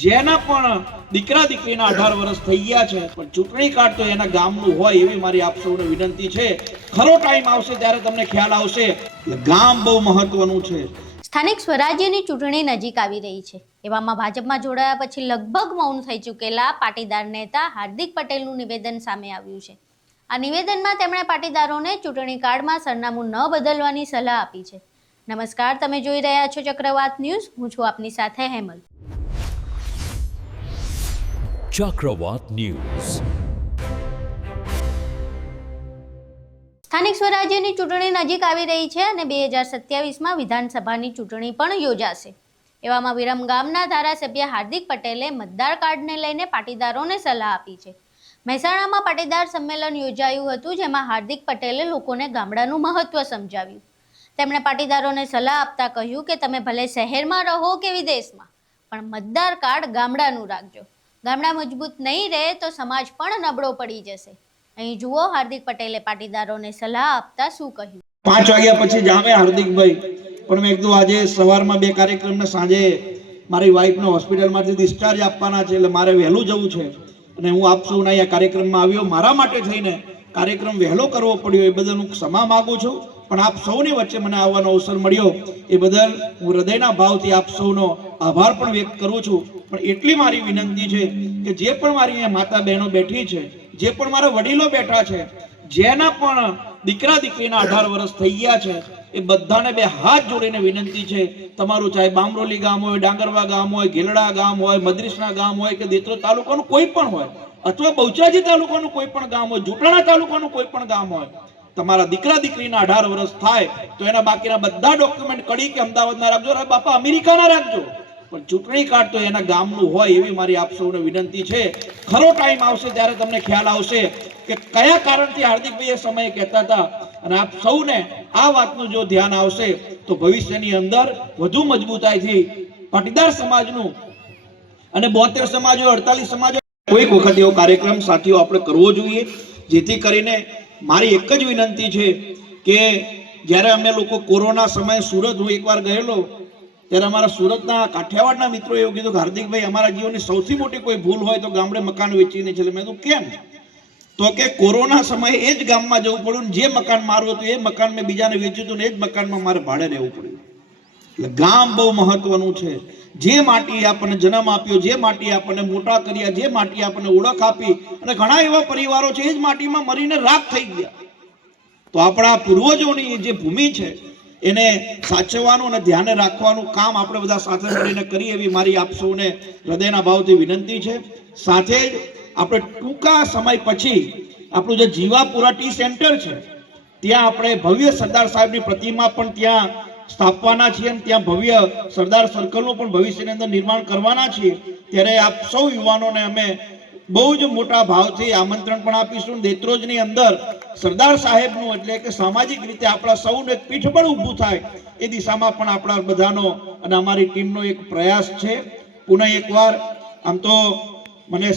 જેના પણ દીકરા દીકરીના 18 વર્ષ થઈ ગયા છે પણ ચૂંટણી કાર્ડ તો એના ગામનું હોય એવી મારી આપ સૌને વિનંતી છે। ખરો ટાઈમ આવશે ત્યારે તમને ખ્યાલ આવશે ગામ બહુ મહત્વનું છે। સ્થાનિક સ્વરાજ્યની ચૂંટણી નજીક આવી રહી છે। એવામાં ભાજપમાં જોડાયા પછી લગભગ મૌન થઈ ચૂકેલા પાટીદાર નેતા હાર્દિક પટેલનું નિવેદન સામે આવ્યું છે। આ નિવેદનમાં તેમણે પાટીદારોને ચૂંટણી કાર્ડમાં સરનામું ન બદલવાની સલાહ આપી છે। નમસ્કાર, તમે જોઈ રહ્યા છો ચક્રવાત ન્યૂઝ। હું છું આપની સાથે હેમલ। ચક્રવાત ન્યૂઝ। સ્થાનિક સ્વરાજ્યની ચૂંટણી નજીક આવી રહી છે અને 2027માં વિધાનસભાની ચૂંટણી પણ યોજાશે। એવામાં વિરમગામના ધારાસભ્ય હાર્દિક પટેલે મતદાર કાર્ડને લઈને પાટીદારોને સલાહ આપી છે। મહેસાણામાં પાટીદાર સંમેલન યોજાયું હતું, જેમાં હાર્દિક પટેલે લોકોને ગામડાનું મહત્વ સમજાવ્યું। તેમણે પાટીદારોને સલાહ આપતા કહ્યું કે તમે ભલે શહેરમાં રહો કે વિદેશમાં, પણ મતદાર કાર્ડ ગામડાનું રાખજો। ગામડા મજબૂત નહીં રહે તો સમાજ પણ નબળો પડી જશે। અહીં જુઓ હાર્દિક પટેલે પાટીદારોને સલાહ આપતા શું કહ્યું। 5 વાગ્યા પછી જામે હાર્દિકભાઈ, પણ મેં કીધું આજે સવારમાં 2 કાર્યક્રમ ને સાંજે મારી વાઈફને હોસ્પિટલમાંથી ડિસ્ચાર્જ આપવાના છે એટલે મારે વહેલું જવું છે અને હું આપ સૌના અહીંયા કાર્યક્રમમાં આવ્યો। મારા માટે થઈને કાર્યક્રમ વહેલો કરવો પડ્યો એ બદલ હું ક્ષમા માંગુ છું, પણ આપ સૌની વચ્ચે મને આવવાનો અવસર મળ્યો એ બદલ હું હૃદયના ભાવથી આપ સૌનો આભાર પણ વ્યક્ત કરું છું। પણ એટલી મારી વિનંતી છે કે જે પણ મારી અહીંયા માતા બહેનો બેઠી છે, જે પણ મારા વડીલો બેઠા છે, જેના પણ દીકરા દીકરીના 18 વર્ષ થઈ ગયા છે, એ બધાને 2 હાથ જોડીને વિનંતી છે, તમારું ચાહે બામરોલી ગામ હોય, ડાંગરવા ગામ હોય, ગેલડા ગામ હોય, મદ્રીસના ગામ હોય કે દેત્રોદ તાલુકાનું કોઈ પણ હોય, અથવા બહુચરાજી તાલુકાનું કોઈ પણ ગામ હોય, જોટાણા તાલુકાનું કોઈ પણ ગામ હોય, તમારા દીકરા દીકરીના 18 વર્ષ થાય તો એના બાકીના બધા ડોક્યુમેન્ટ કડી કે અમદાવાદના રાખજો, અરે બાપા અમેરિકાના રાખજો, પણ ચૂંટણી કાર્ડ તો એના ગામનું હોય એવી મારી આપ સૌને વિનંતી છે। ખરો ટાઈમ આવશે ત્યારે તમને ખ્યાલ આવશે કે કયા કારણથી હાર્દિકભાઈ એ સમયે કહેતા હતા, અને આપ સૌને આ વાતનું જો ધ્યાન આવશે તો ભવિષ્યની અંદર વધુ મજબૂતાઈથી પાટીદાર સમાજનું અને 72 સમાજ હોય, 48 સમાજ હોય, કોઈક વખત એવો કાર્યક્રમ સાથીઓ આપણે કરવો જોઈએ, જેથી કરીને મારી એક જ વિનંતી છે કે જ્યારે અમે લોકો કોરોના સમયે સુરત હું એકવાર ગયેલો ત્યારે અમારા સુરતના કાઠિયાવાડના મિત્રો એવું કીધું કે હાર્દિકભાઈ અમારા જીવનની સૌથી મોટી કોઈ ભૂલ હોય તો ગામડે મકાન વેચીને છે। મેં કીધું કેમ? તો કે કોરોના સમયે એ જ ગામમાં જવું પડ્યું, જે મકાન મારું હતું એ મકાન મેં બીજાને વેચ્યું હતું ને એ જ મકાનમાં મારે ભાડે રહેવું પડ્યું। એટલે ગામ બહુ મહત્વનું છે। જે માટી આપણને જન્મ આપ્યો, જે માટી આપણને મોટા કર્યા, જે માટી આપણને ઓળખ આપી, અને ઘણા એવા પરિવારો છે એ જ માટીમાં મરીને રાખ થઈ ગયા। તો આપણા પૂર્વજોની જે ભૂમિ છે એને સાચવવાનું અને ધ્યાને રાખવાનું કામ આપણે બધા સાથે મળીને કરીએ એવી મારી આપ સૌને હૃદયના ભાવથી વિનંતી છે। સાથે જ આપણે ટૂંકા સમય પછી આપણું જે જીવાપુરા ટી સેન્ટર છે ત્યાં આપણે ભવ્ય સરદાર સાહેબની પ્રતિમા પણ ત્યાં સ્થાપવાના છીએ અને ત્યાં ભવ્ય સરદાર સર્કલનું પણ ભવિષ્યની અંદર નિર્માણ કરવાના છીએ। ત્યારે આપ સૌ યુવાનોને અમે બહુ જ મોટા ભાવથી આમંત્રણ પણ આપીશું। દેત્રોજની અંદર સરદાર સાહેબનું એટલે કે સામાજિક રીતે આપણા સૌનું એક પીઠબળ ઊભું થાય એ દિશામાં પણ આપણા બધાનો અને અમારી ટીમનો એક પ્રયાસ છે। પુનઃ એકવાર આમ તો મને